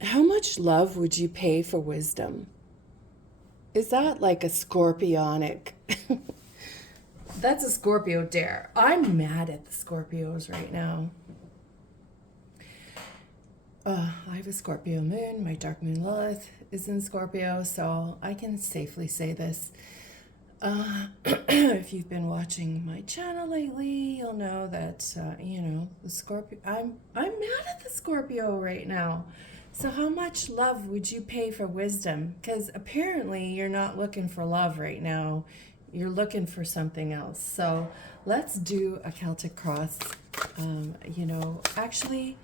How much love would you pay for wisdom? Is that like a scorpionic? That's a Scorpio dare. I'm mad at the Scorpios right now. I have a Scorpio moon. My dark moon Lilith is in Scorpio, so I can safely say this. If you've been watching my channel lately, you'll know that the Scorpio. I'm mad at the Scorpio right now. So how much love would you pay for wisdom? Because apparently you're not looking for love right now. You're looking for something else. So let's do a Celtic cross. Actually,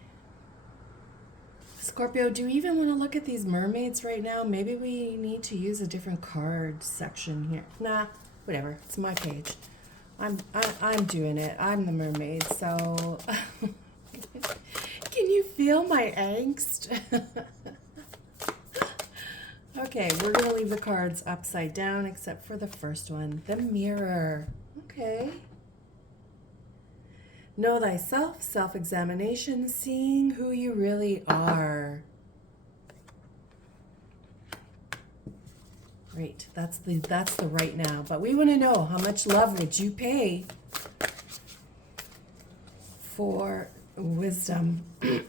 Scorpio, do you even want to look at these mermaids right now? Maybe we need to use a different card section here. Nah, whatever. It's my page. I'm doing it. I'm the mermaid. So, can you feel my angst? Okay, we're gonna leave the cards upside down except for the first one, the mirror. Okay. Know thyself, self-examination, seeing who you really are. Great, that's the right now. But we want to know, how much love would you pay for wisdom?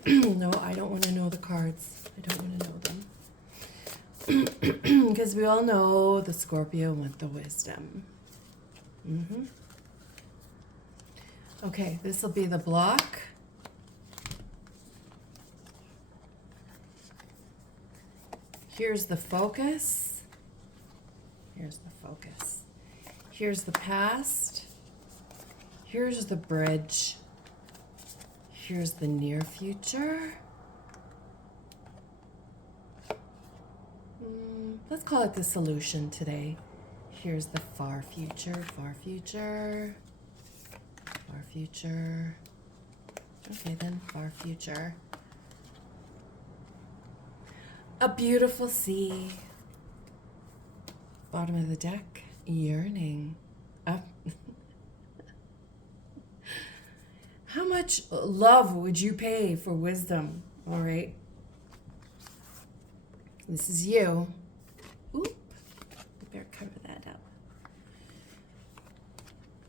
No, I don't want to know the cards. I don't want to know them. Because we all know the Scorpio want the wisdom. Okay, this will be the block. Here's the focus. Here's the focus. Here's the past. Here's the bridge. Here's the near future. Let's call it the solution today. Here's the far future, far future, far future. Okay, then far future. A beautiful sea. Bottom of the deck, yearning. Up. How much love would you pay for wisdom? All right. This is you. Oop. We better cover that up.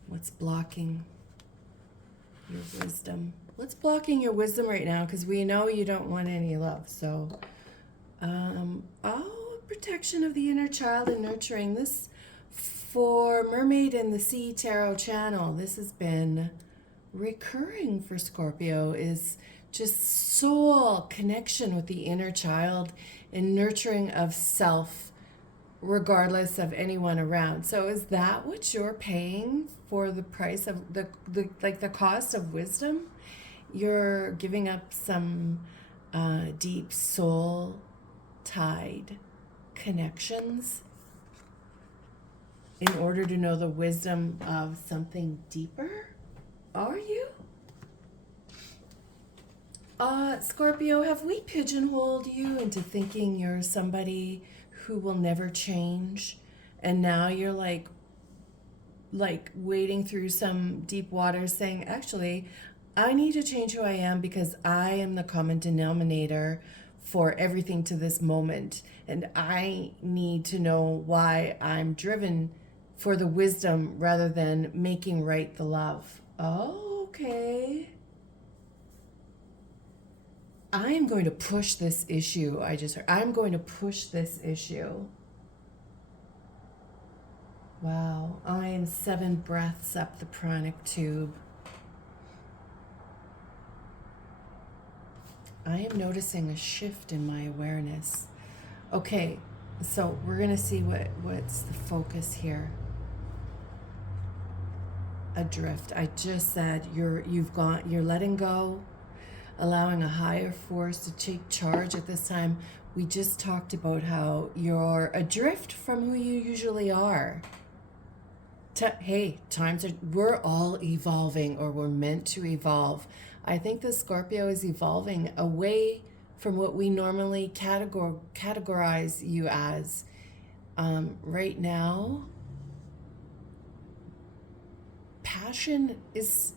What's blocking your wisdom? What's blocking your wisdom right now? Because we know you don't want any love. So, protection of the inner child and nurturing. This for Mermaid in the Sea Tarot channel. This has been recurring for Scorpio, is just soul connection with the inner child and nurturing of self regardless of anyone around. So is that what you're paying for the price of the cost of wisdom? You're giving up some deep soul tied connections in order to know the wisdom of something deeper? Are you? Scorpio, have we pigeonholed you into thinking you're somebody who will never change? And now you're like wading through some deep waters saying, actually, I need to change who I am because I am the common denominator for everything to this moment. And I need to know why I'm driven for the wisdom rather than making right the love. Oh, okay. I am going to push this issue. I'm going to push this issue. Wow. I am 7 breaths up the pranic tube. I am noticing a shift in my awareness. Okay, so we're gonna see what's the focus here. Adrift. I just said you're letting go, allowing a higher force to take charge at this time. We just talked about how you're adrift from who you usually are. Hey, we're all evolving, or we're meant to evolve. I think the Scorpio is evolving away from what we normally categorize you as. Right now, passion is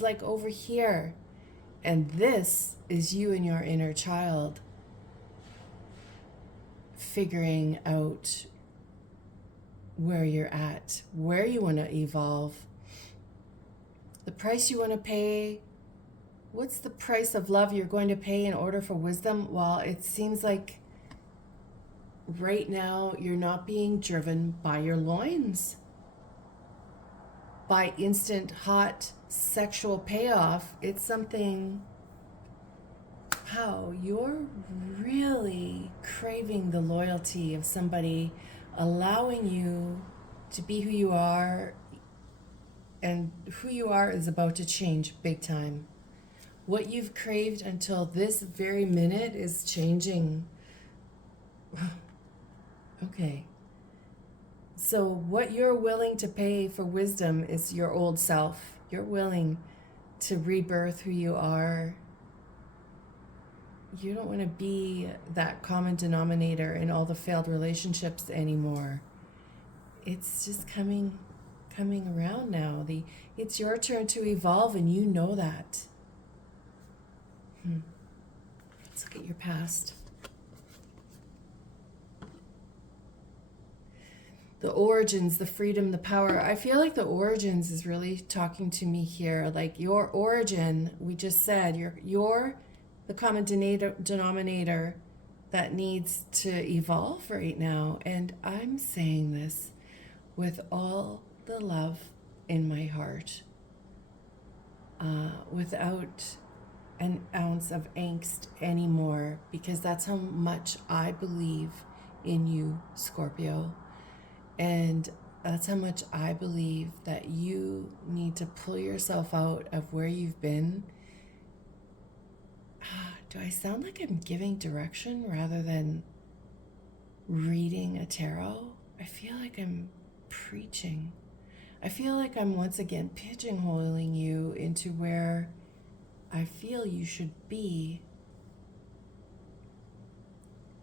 like over here, and this is you and your inner child. figuring out where you're at, where you want to evolve, the price you want to pay. What's the price of love you're going to pay in order for wisdom? Well, it seems like right now you're not being driven by your loins, by instant hot sexual payoff. It's something, how you're really craving the loyalty of somebody, allowing you to be who you are, and who you are is about to change big time. What you've craved until this very minute is changing. Okay. So what you're willing to pay for wisdom is your old self. You're willing to rebirth who you are. You don't want to be that common denominator in all the failed relationships anymore. It's just coming around now. It's your turn to evolve, and you know that. Let's look at your past. The origins, the freedom, the power. I feel like the origins is really talking to me here. Like your origin, we just said, you're the common denominator that needs to evolve right now. And I'm saying this with all the love in my heart, without an ounce of angst anymore, because that's how much I believe in you, Scorpio. And that's how much I believe that you need to pull yourself out of where you've been. Do I sound like I'm giving direction rather than reading a tarot? I feel like I'm preaching. I feel like I'm once again pigeonholing you into where I feel you should be,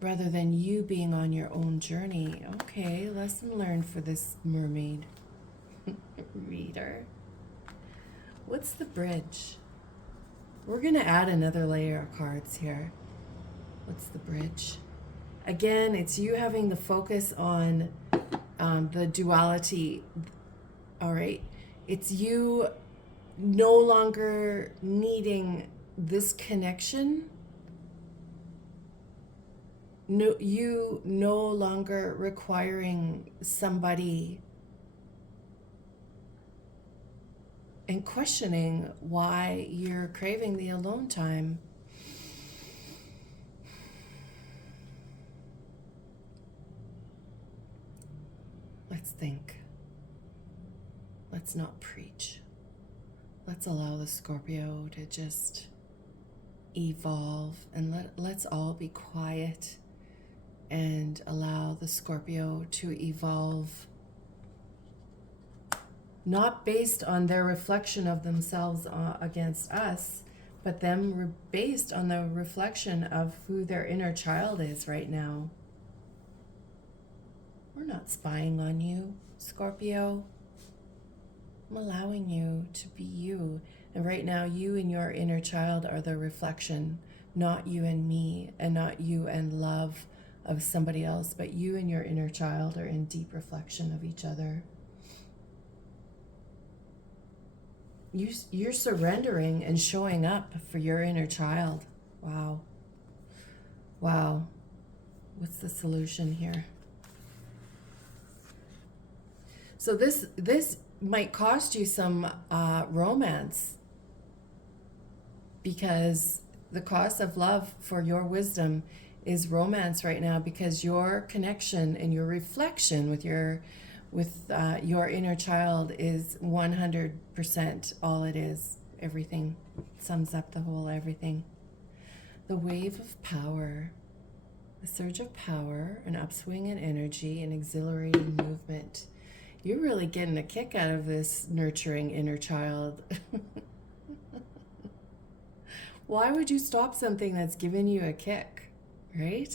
rather than you being on your own journey. Okay, lesson learned for this mermaid reader. What's the bridge? We're going to add another layer of cards here. What's the bridge? Again, it's you having the focus on the duality. All right. It's you no longer needing this connection. No, you no longer requiring somebody, and questioning why you're craving the alone time. Let's think. Let's not preach. Let's allow the Scorpio to just evolve, and let's all be quiet and allow the Scorpio to evolve, not based on their reflection of themselves against us, but them based on the reflection of who their inner child is right now. We're not spying on you, Scorpio. I'm allowing you to be you. And right now, you and your inner child are the reflection, not you and me, and not you and love of somebody else, but you and your inner child are in deep reflection of each other. You're surrendering and showing up for your inner child. Wow. Wow. What's the solution here? So this might cost you some romance, because the cost of love for your wisdom is romance right now, because your connection and your reflection with your inner child is 100% all it is. Everything sums up the whole everything. The wave of power, a surge of power, an upswing in energy, an exhilarating movement. You're really getting a kick out of this nurturing inner child. Why would you stop something that's giving you a kick, right?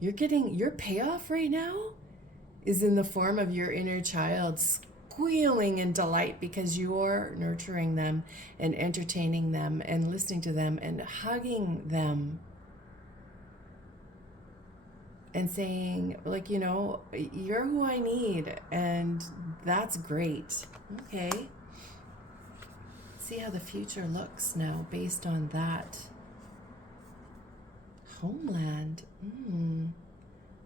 You're getting your payoff right now is in the form of your inner child squealing in delight because you're nurturing them and entertaining them and listening to them and hugging them. and saying, like, you know, you're who I need, and that's great. Okay. See how the future looks now based on that. Homeland.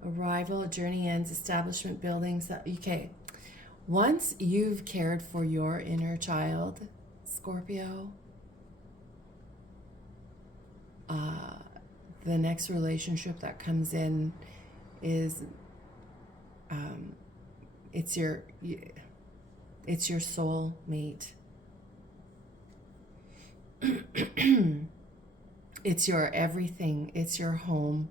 Arrival, journey ends, establishment, buildings. Okay. Once you've cared for your inner child, Scorpio, the next relationship that comes in is it's your soul mate. It's your everything. It's your home.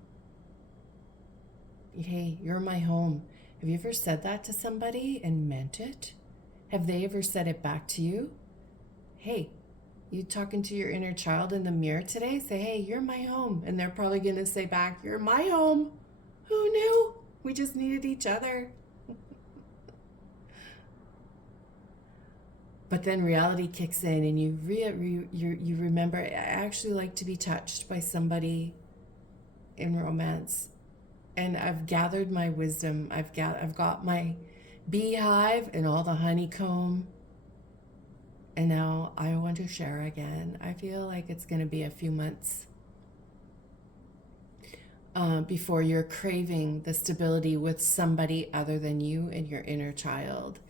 Hey, you're my home. Have you ever said that to somebody and meant it? Have they ever said it back to you? Hey, you talking to your inner child in the mirror today? Say, hey, you're my home. And they're probably going to say back, you're my home. Who knew? We just needed each other. But then reality kicks in and you remember, I actually like to be touched by somebody in romance. And I've gathered my wisdom. I've got my beehive and all the honeycomb. And now I want to share again. I feel like it's going to be a few months before you're craving the stability with somebody other than you and your inner child.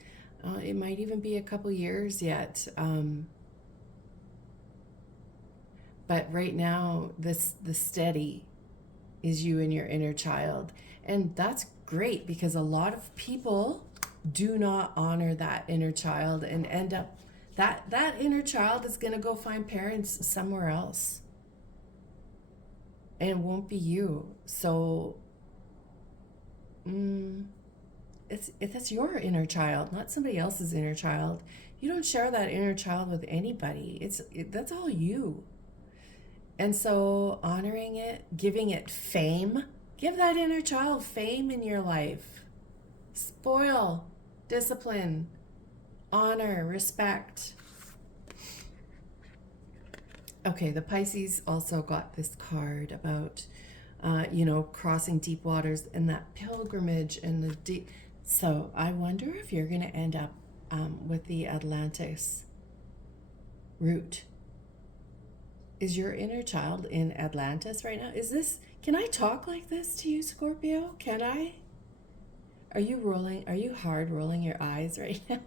It might even be a couple years yet. But right now, the steady is you and your inner child. And that's great because a lot of people do not honor that inner child and end up, that inner child is going to go find parents somewhere else. And it won't be you. So, that's your inner child, not somebody else's inner child. You don't share that inner child with anybody. That's all you. And so honoring it, giving it fame, give that inner child fame in your life. Spoil, discipline, honor, respect. Okay, the Pisces also got this card about, crossing deep waters and that pilgrimage and the deep. So I wonder if you're going to end up with the Atlantis route. Is your inner child in Atlantis right now? Can I talk like this to you, Scorpio? Can I? Are you hard rolling your eyes right now?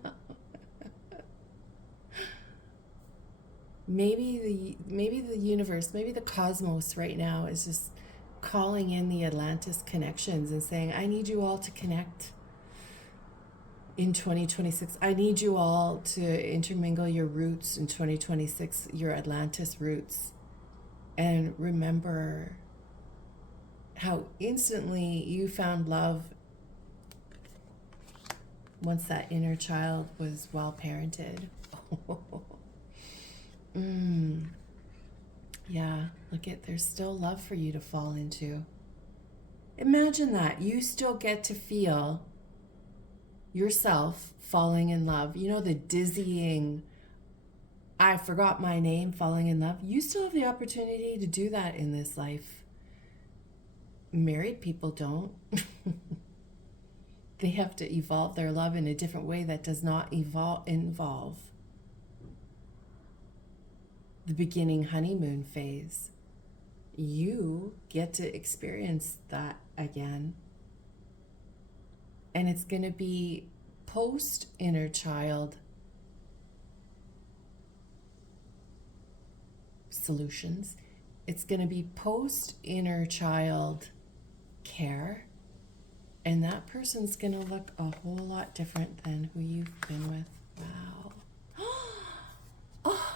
Maybe the universe, maybe the cosmos right now is just calling in the Atlantis connections and saying, I need you all to connect in 2026. I need you all to intermingle your roots in 2026, your Atlantis roots. And remember how instantly you found love once that inner child was well parented. Yeah, there's still love for you to fall into. Imagine that. You still get to feel yourself falling in love. You know, the dizzying, I forgot my name, falling in love. You still have the opportunity to do that in this life. Married people don't. They have to evolve their love in a different way that does not involve the beginning honeymoon phase. You get to experience that again. And it's going to be post inner child solutions. It's going to be post inner child care. And that person's going to look a whole lot different than who you've been with. Wow. Oh.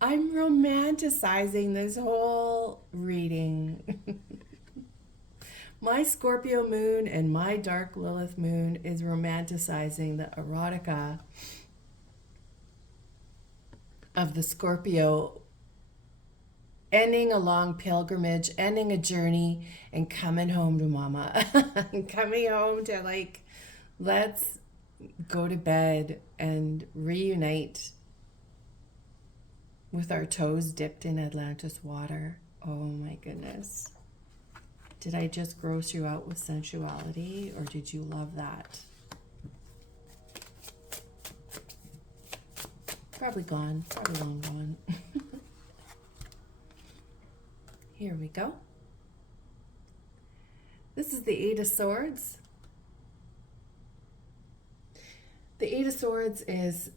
I'm romanticizing this whole reading. My Scorpio moon and my dark Lilith moon is romanticizing the erotica of the Scorpio, ending a long pilgrimage, ending a journey, and coming home to mama. Coming home to let's go to bed and reunite with our toes dipped in Atlantis water. Oh my goodness. Did I just gross you out with sensuality, or did you love that? Probably gone, probably long gone. Here we go. This is the Eight of Swords. The Eight of Swords is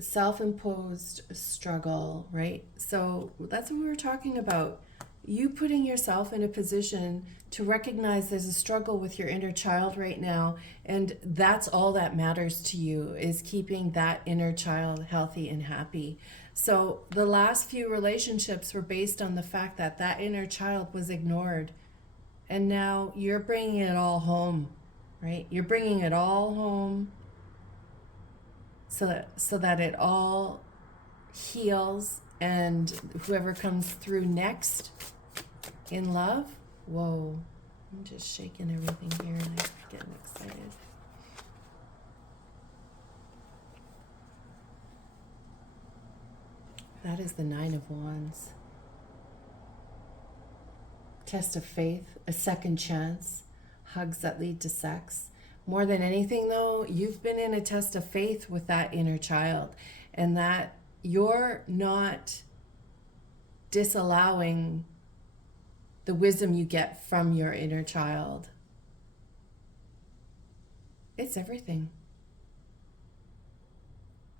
self-imposed struggle, right? So that's what we were talking about. You putting yourself in a position to recognize there's a struggle with your inner child right now, and that's all that matters to you, is keeping that inner child healthy and happy. So the last few relationships were based on the fact that that inner child was ignored, and now you're bringing it all home, right? You're bringing it all home so that it all heals, and whoever comes through next in love. Whoa, I'm just shaking everything here and I'm getting excited. That is the Nine of Wands. Test of faith, a second chance, hugs that lead to sex. More than anything though, you've been in a test of faith with that inner child, and that you're not disallowing the wisdom you get from your inner child. It's everything.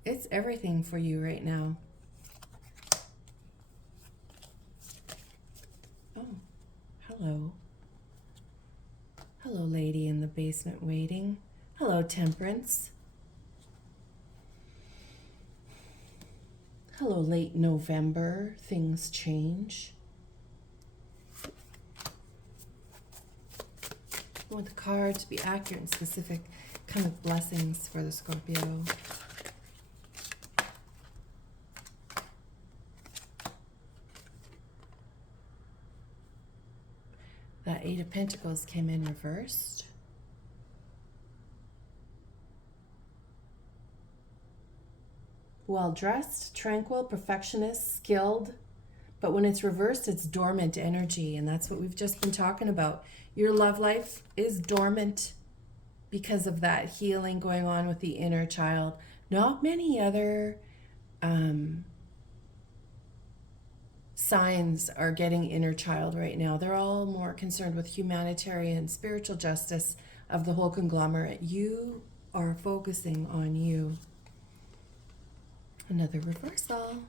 It's everything for you right now. Oh, hello. Hello, lady in the basement waiting. Hello, Temperance. Hello, late November. Things change. I want the card to be accurate and specific. Kind of blessings for the Scorpio. That Eight of Pentacles came in reversed. Well-dressed, tranquil, perfectionist, skilled. But when it's reversed, it's dormant energy. And that's what we've just been talking about. Your love life is dormant because of that healing going on with the inner child. Not many other signs are getting inner child right now. They're all more concerned with humanitarian, spiritual justice of the whole conglomerate. You are focusing on you. Another reversal.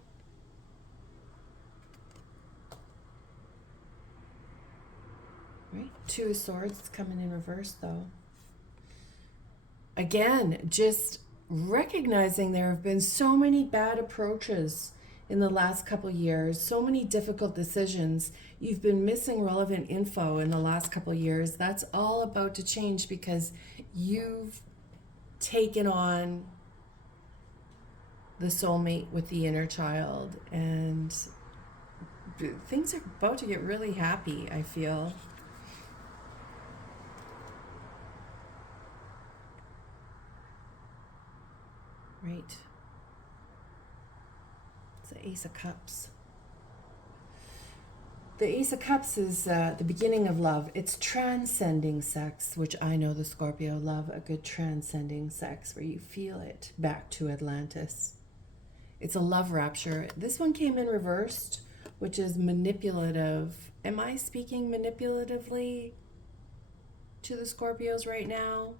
Right, Two of Swords coming in reverse though. Again, just recognizing there have been so many bad approaches in the last couple years, so many difficult decisions. You've been missing relevant info in the last couple years. That's all about to change because you've taken on the soulmate with the inner child, and things are about to get really happy, I feel. Right. It's the Ace of Cups. The Ace of Cups is the beginning of love. It's transcending sex, which I know the Scorpio love, a good transcending sex where you feel it back to Atlantis. It's a love rapture. This one came in reversed, which is manipulative. Am I speaking manipulatively to the Scorpios right now?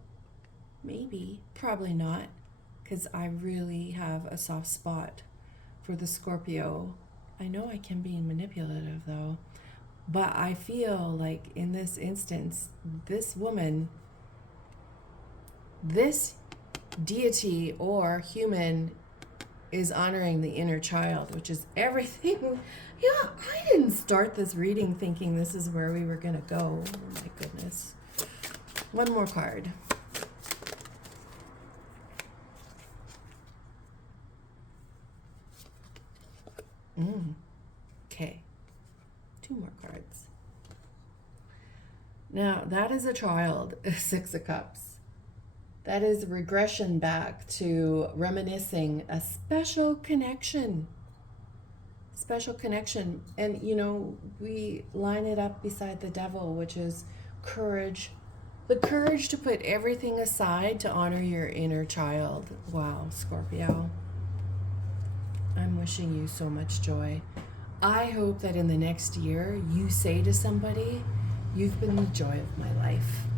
Maybe, probably not, because I really have a soft spot for the Scorpio. I know I can be manipulative though, but I feel like in this instance, this woman, this deity or human is honoring the inner child, which is everything. Yeah, I didn't start this reading thinking this is where we were gonna go. Oh my goodness. One more card. Okay, two more cards. Now, that is a child, Six of Cups. That is regression back to reminiscing a special connection. special connection. And, you know, we line it up beside the devil, which is courage. The courage to put everything aside to honor your inner child. Wow, Scorpio. I'm wishing you so much joy. I hope that in the next year you say to somebody, you've been the joy of my life.